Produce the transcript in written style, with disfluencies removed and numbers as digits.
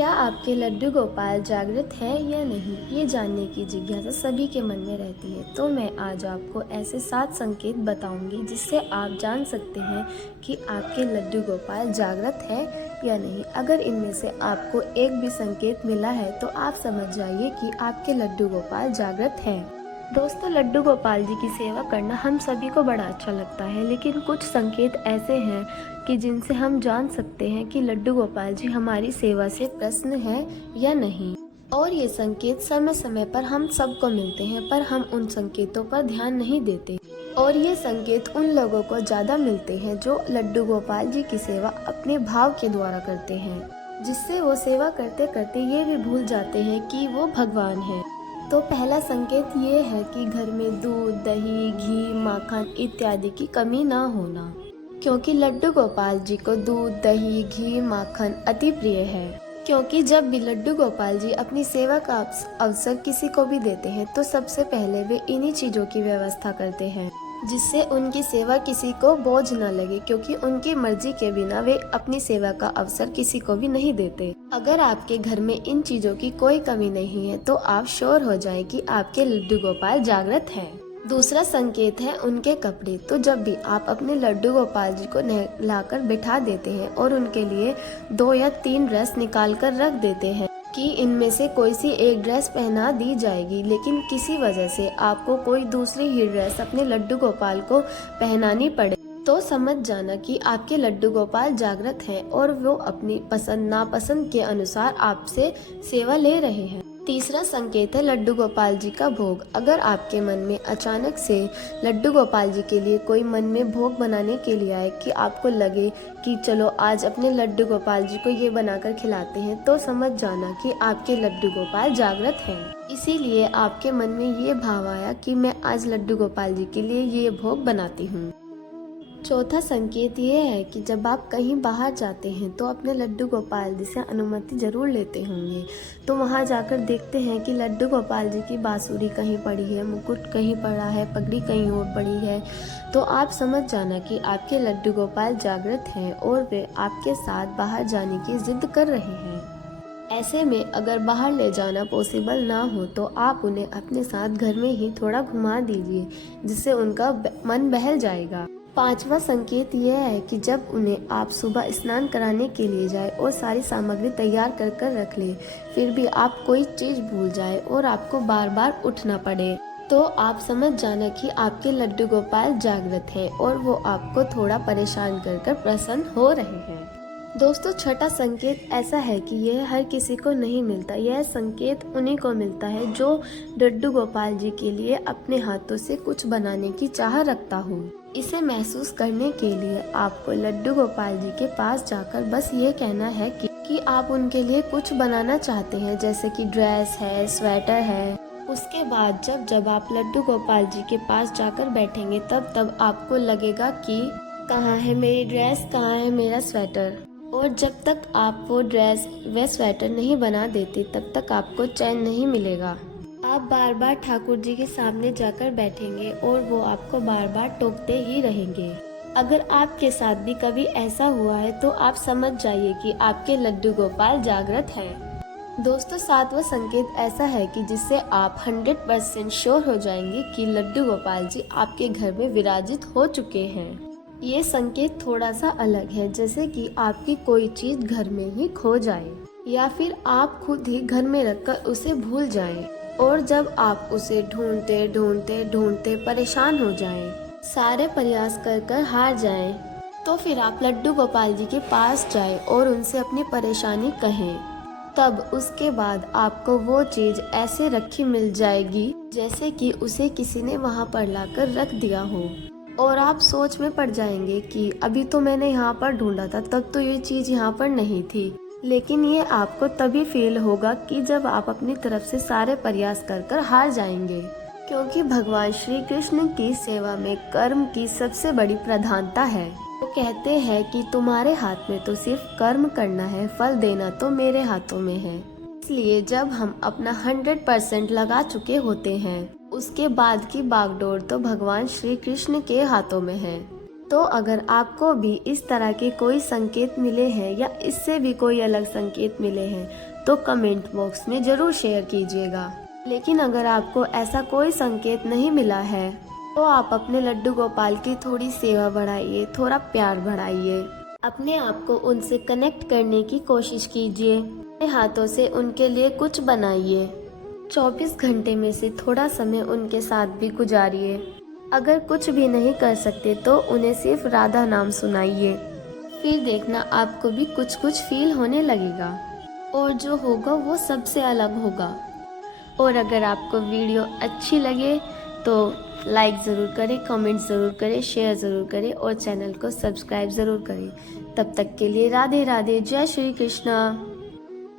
क्या आपके लड्डू गोपाल जागृत है या नहीं, ये जानने की जिज्ञासा सभी के मन में रहती है। तो मैं आज आपको ऐसे 7 संकेत बताऊंगी जिससे आप जान सकते हैं कि आपके लड्डू गोपाल जागृत है या नहीं। अगर इनमें से आपको एक भी संकेत मिला है तो आप समझ जाइए कि आपके लड्डू गोपाल जागृत है। दोस्तों, लड्डू गोपाल जी की सेवा करना हम सभी को बड़ा अच्छा लगता है, लेकिन कुछ संकेत ऐसे हैं कि जिनसे हम जान सकते हैं कि लड्डू गोपाल जी हमारी सेवा से प्रसन्न है या नहीं। और ये संकेत समय समय पर हम सबको मिलते हैं, पर हम उन संकेतों पर ध्यान नहीं देते। और ये संकेत उन लोगों को ज्यादा मिलते हैं जो लड्डू गोपाल जी की सेवा अपने भाव के द्वारा करते हैं, जिससे वो सेवा करते करते ये भी भूल जाते हैं कि वो भगवान है। तो पहला संकेत ये है कि घर में दूध, दही, घी, माखन इत्यादि की कमी ना होना, क्योंकि लड्डू गोपाल जी को दूध, दही, घी, माखन अति प्रिय है। क्योंकि जब भी लड्डू गोपाल जी अपनी सेवा का अवसर किसी को भी देते हैं तो सबसे पहले वे इन्हीं चीजों की व्यवस्था करते हैं, जिससे उनकी सेवा किसी को बोझ न लगे, क्योंकि उनकी मर्जी के बिना वे अपनी सेवा का अवसर किसी को भी नहीं देते। अगर आपके घर में इन चीजों की कोई कमी नहीं है तो आप श्योर हो जाएं कि आपके लड्डू गोपाल जागृत हैं। दूसरा संकेत है उनके कपड़े। तो जब भी आप अपने लड्डू गोपाल जी को नहलाकर बिठा देते हैं और उनके लिए 2 या 3 ड्रेस निकाल कर रख देते हैं कि इनमें से कोई सी एक ड्रेस पहना दी जाएगी, लेकिन किसी वजह से आपको कोई दूसरी ही ड्रेस अपने लड्डू गोपाल को पहनानी पड़े, तो समझ जाना कि आपके लड्डू गोपाल जागृत हैं और वो अपनी पसंद नापसंद के अनुसार आपसे सेवा ले रहे हैं। तीसरा संकेत है लड्डू गोपाल जी का भोग। अगर आपके मन में अचानक से लड्डू गोपाल जी के लिए कोई मन में भोग बनाने के लिए आए कि आपको लगे कि चलो आज अपने लड्डू गोपाल जी को ये बनाकर खिलाते हैं, तो समझ जाना कि आपके लड्डू गोपाल जागृत हैं। इसीलिए आपके मन में ये भाव आया कि मैं आज लड्डू गोपाल जी के लिए ये भोग बनाती हूँ। चौथा संकेत ये है कि जब आप कहीं बाहर जाते हैं तो अपने लड्डू गोपाल जी से अनुमति जरूर लेते होंगे। तो वहाँ जाकर देखते हैं कि लड्डू गोपाल जी की बांसुरी कहीं पड़ी है, मुकुट कहीं पड़ा है, पगड़ी कहीं और पड़ी है, तो आप समझ जाना कि आपके लड्डू गोपाल जागृत हैं और वे आपके साथ बाहर जाने की जिद कर रहे हैं। ऐसे में अगर बाहर ले जाना पॉसिबल ना हो तो आप उन्हें अपने साथ घर में ही थोड़ा घुमा दीजिए, जिससे उनका मन बहल जाएगा। पांचवा संकेत यह है कि जब उन्हें आप सुबह स्नान कराने के लिए जाए और सारी सामग्री तैयार कर कर रख ले, फिर भी आप कोई चीज भूल जाए और आपको बार बार उठना पड़े, तो आप समझ जाना कि आपके लड्डू गोपाल जागृत हैं और वो आपको थोड़ा परेशान कर कर प्रसन्न हो रहे हैं। दोस्तों, छठा संकेत ऐसा है कि यह हर किसी को नहीं मिलता। यह संकेत उन्हीं को मिलता है जो लड्डू गोपाल जी के लिए अपने हाथों से कुछ बनाने की चाह रखता हो। इसे महसूस करने के लिए आपको लड्डू गोपाल जी के पास जाकर बस ये कहना है कि आप उनके लिए कुछ बनाना चाहते हैं, जैसे कि ड्रेस है, स्वेटर है। उसके बाद जब आप लड्डू गोपाल जी के पास जाकर बैठेंगे तब आपको लगेगा कि कहाँ है मेरी ड्रेस, कहाँ है मेरा स्वेटर। और जब तक आप वो ड्रेस व स्वेटर नहीं बना देते तब तक आपको चैन नहीं मिलेगा। आप बार बार ठाकुर जी के सामने जाकर बैठेंगे और वो आपको बार बार टोकते ही रहेंगे। अगर आपके साथ भी कभी ऐसा हुआ है तो आप समझ जाइए कि आपके लड्डू गोपाल जागृत हैं। दोस्तों, 7वां संकेत ऐसा है कि जिससे आप 100% श्योर हो जाएंगे कि लड्डू गोपाल जी आपके घर में विराजित हो चुके हैं। ये संकेत थोड़ा सा अलग है, जैसे कि आपकी कोई चीज घर में ही खो जाए या फिर आप खुद ही घर में रखकर उसे भूल जाएं, और जब आप उसे ढूंढते ढूंढते ढूंढते परेशान हो जाएं, सारे प्रयास कर कर हार जाएं, तो फिर आप लड्डू गोपाल जी के पास जाएं और उनसे अपनी परेशानी कहें। तब उसके बाद आपको वो चीज ऐसे रखी मिल जाएगी जैसे कि उसे किसी ने वहाँ पर लाकर रख दिया हो, और आप सोच में पड़ जाएंगे कि अभी तो मैंने यहाँ पर ढूंढा था, तब तो ये चीज यहाँ पर नहीं थी। लेकिन ये आपको तभी फील होगा कि जब आप अपनी तरफ से सारे प्रयास कर कर हार जाएंगे, क्योंकि भगवान श्री कृष्ण की सेवा में कर्म की सबसे बड़ी प्रधानता है। वो कहते हैं कि तुम्हारे हाथ में तो सिर्फ कर्म करना है, फल देना तो मेरे हाथों में है। इसलिए जब हम अपना 100% लगा चुके होते हैं, उसके बाद की बागडोर तो भगवान श्री कृष्ण के हाथों में है। तो अगर आपको भी इस तरह के कोई संकेत मिले हैं या इससे भी कोई अलग संकेत मिले हैं तो कमेंट बॉक्स में ज़रूर शेयर कीजिएगा। लेकिन अगर आपको ऐसा कोई संकेत नहीं मिला है तो आप अपने लड्डू गोपाल की थोड़ी सेवा बढ़ाइए, थोड़ा प्यार बढ़ाइए। अपने आप को उनसे कनेक्ट करने की कोशिश कीजिए। अपने हाथों से उनके लिए कुछ बनाइए। 24 घंटे में से थोड़ा समय उनके साथ भी गुजारिए। अगर कुछ भी नहीं कर सकते तो उन्हें सिर्फ राधा नाम सुनाइए। फिर देखना आपको भी कुछ कुछ फील होने लगेगा और जो होगा वो सबसे अलग होगा। और अगर आपको वीडियो अच्छी लगे तो लाइक ज़रूर करें, कमेंट ज़रूर करें, शेयर ज़रूर करें और चैनल को सब्सक्राइब ज़रूर करें। तब तक के लिए राधे राधे, जय श्री कृष्णा।